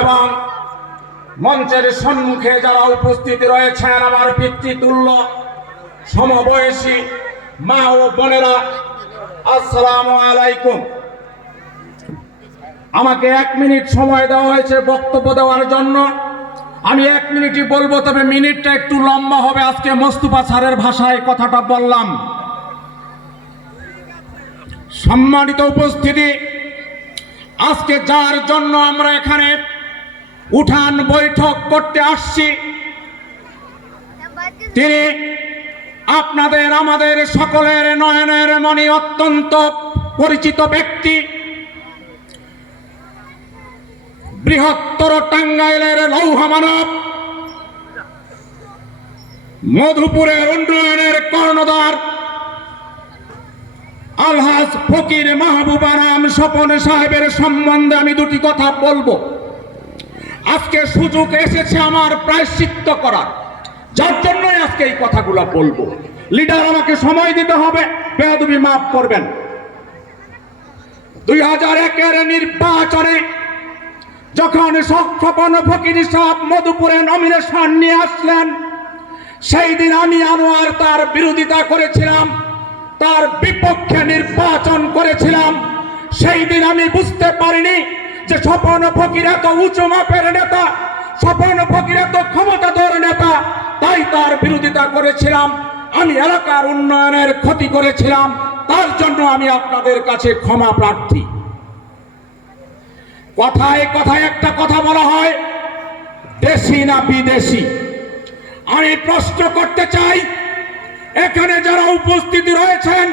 এবং মঞ্চের সম্মুখে যারা উপস্থিত রয়েছেন আমার পিতৃতুল্য সমবয়সী মা ও বোনেরা, আসসালামু আলাইকুম। আমাকে 1 মিনিট সময় দেওয়া হয়েছে বক্তব্য দেওয়ার জন্য। আমি 1 মিনিটই বলবো, তবে মিনিটটা একটু লম্বা হবে। আজকে মোস্তফা স্যারের ভাষায় কথাটা বললাম। সম্মানিত উপস্থিতি, আজকে যার জন্য আমরা এখানে উঠান বৈঠক করতে আসছি, তিনি আপনাদের আমাদের সকলের নয়নের মণি, অত্যন্ত পরিচিত ব্যক্তি, বৃহত্তর টাঙ্গাইলের লৌহ মানব, মধুপুরের উন্নয়নের কর্ণধার আলহাজ ফকির মাহবুব আনাম স্বপন সাহেবের সম্বন্ধে আমি দুটি কথা বলবো। আজকে সুযোগ এসেছে আমার প্রায়শ্চিত্ত করার, যার জন্যই আজকে এই কথাগুলো বলবো। লিডার, আমাকে সময় দিতে হবে, বেয়াদবি মাফ করবেন। 2001-এর নির্বাচনে যখন স্বপন ফকির সাহেব মধুপুরে নমিনেশন নিয়ে আসলেন, সেই দিন আমি আনোয়ার তার বিরোধিতা করেছিলাম, তার বিপক্ষে নির্বাচন করেছিলাম। সেই দিন আমি বুঝতে পারিনি যে স্বপন ফকির এত উঁচু মাপের নেতা, স্বপন ফকির এত ক্ষমতাধর নেতা, তাই তার বিরোধিতা করেছিলাম। আমি এলাকার উন্নয়নের ক্ষতি করেছিলাম, তার জন্য আমি আপনাদের কাছে ক্ষমা প্রার্থী। কথায় কথায় একটা কথা বলা হয়, দেশি না বিদেশি। আমি প্রশ্ন করতে চাই, এখানে যারা উপস্থিত রয়েছেন,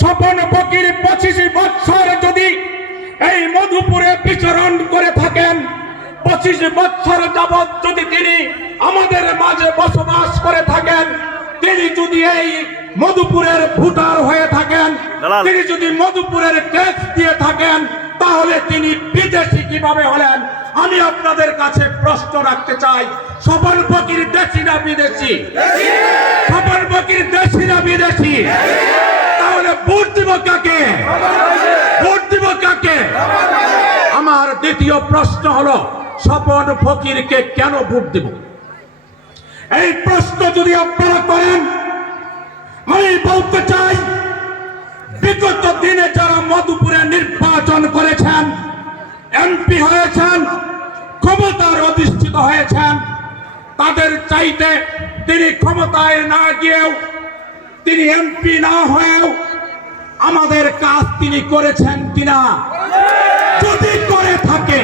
স্বপন ফকির 25 বছর যদি এই মধুপুরে বিচরণ করে থাকেন, 25 বছর যাবৎ যদি তিনি আমাদের মাঝে বসবাস করে থাকেন, তিনি যদি এই মধুপুরের ভোটার হয়ে থাকেন, তিনি যদি মধুপুরের ট্যাক্স দিয়ে থাকেন, তাহলে তিনি বিদেশি কিভাবে হলেন? আমি আপনাদের কাছে প্রশ্ন রাখতে চাই, স্বপন ফকির দেশি না বিদেশি? স্বপন ফকির দেশি না বিদেশি? তাহলে ভোট দিব কাকে? ভোট দিব কাকে? আমার দ্বিতীয় প্রশ্ন হলো, স্বপন ফকিরকে কেন ভোট দেব? এই প্রশ্ন যদি আপনারা করেন, আমি বলতে চাই, বিগত দিনে যারা মধুপুরে নির্বাচন করেছেন, এমপি হয়েছেন, ক্ষমতার অধিষ্ঠিত হয়েছেন, তাদের চাইতে তিনি ক্ষমতায় না গিয়েও, তিনি এমপি না হয়েও আমাদের কাজ তিনি করেছেন কিনা? যদি করে থাকে,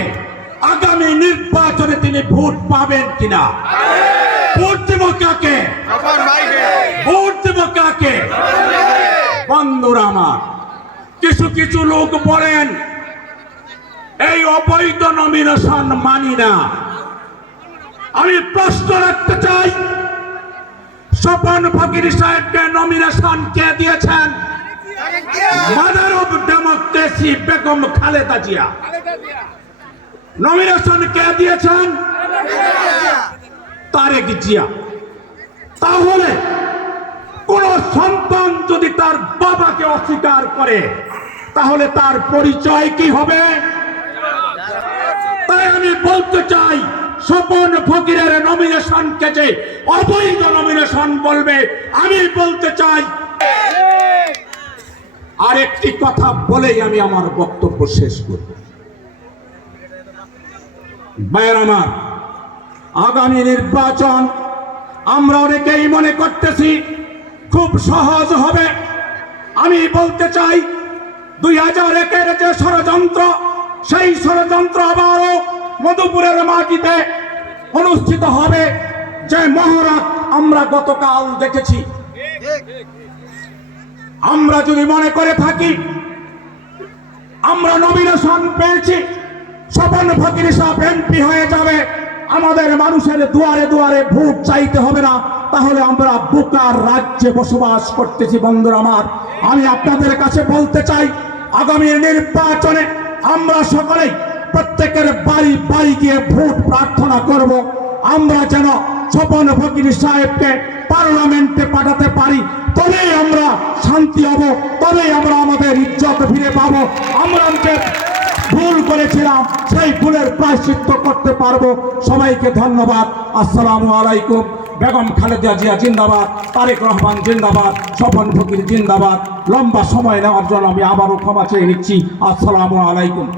আগামী নির্বাচনে তিনি ভোট পাবেন কিনা? ভোট দেব কাকে? ভোট দেব কাকে? বন্ধুরা আমার, কিছু কিছু লোক বলেন এই অবৈধ নমিনেশন মানি না। আমি প্রশ্ন রাখতে চাই, স্বপন ফকির সাহেবকে নমিনেশন কে দিয়েছেন? Mother of democracy Begum Khaleda Zia. Nomination কে দিয়েছেন? তারেক জিয়া। তাহলে কোন সন্তান যদি তার বাবাকে অস্বীকার করে, তাহলে তার পরিচয় কি হবে? তাই আমি বলতে চাই, স্বপন ফকিরের নমিনেশনকে যে অবৈধ নমিনেশন বলবে, আমি বলতে চাই। আরেকটি কথা বলেই আমি আমার বক্তব্য শেষ করব। ভাইয়ের আমার, আগামী নির্বাচন আমরা অনেকেই মনে করতেছি খুব সহজ হবে। আমি বলতে চাই, 2001-এর যে ষড়যন্ত্র, সেই ষড়যন্ত্র আবারও মধুপুরের মাটিতে অনুষ্ঠিত হবে। যে মহড়া আমরা গতকাল দেখেছি, আমরা যদি মনে করে থাকি আমরা নমিনেশন পেয়েছি, স্বপন ফকির সাহেব এমপি হয়ে যাবে, আমাদের মানুষের দুয়ারে দুয়ারে ভোট চাইতে হবে না, তাহলে আমরা বোকার রাজ্যে বসবাস করতেছি। বন্ধুরা আমার, আমি আপনাদের কাছে বলতে চাই, আগামী নির্বাচনে আমরা সকলেই প্রত্যেকের বাড়ি বাড়ি গিয়ে ভোট প্রার্থনা করব, আমরা যেন স্বপন ফকির সাহেবকে পার্লামেন্টে পাঠাতে পারি। তবেই আমরা শান্তি হব, তবেই আমরা আমাদের ইজ্জত ফিরে পাবো। আমরা ভুল করেছিলাম সেই ভুলের প্রায়শ্চিত্ত করতে পারবো। সবাইকে ধন্যবাদ। আসসালামু আলাইকুম। বেগম খালেদা জিয়া জিন্দাবাদ, তারেক রহমান জিন্দাবাদ, স্বপন ফকির জিন্দাবাদ। লম্বা সময় নেওয়ার জন্য আমি আবারও ক্ষমা চেয়ে নিচ্ছি। আসসালামু আলাইকুম।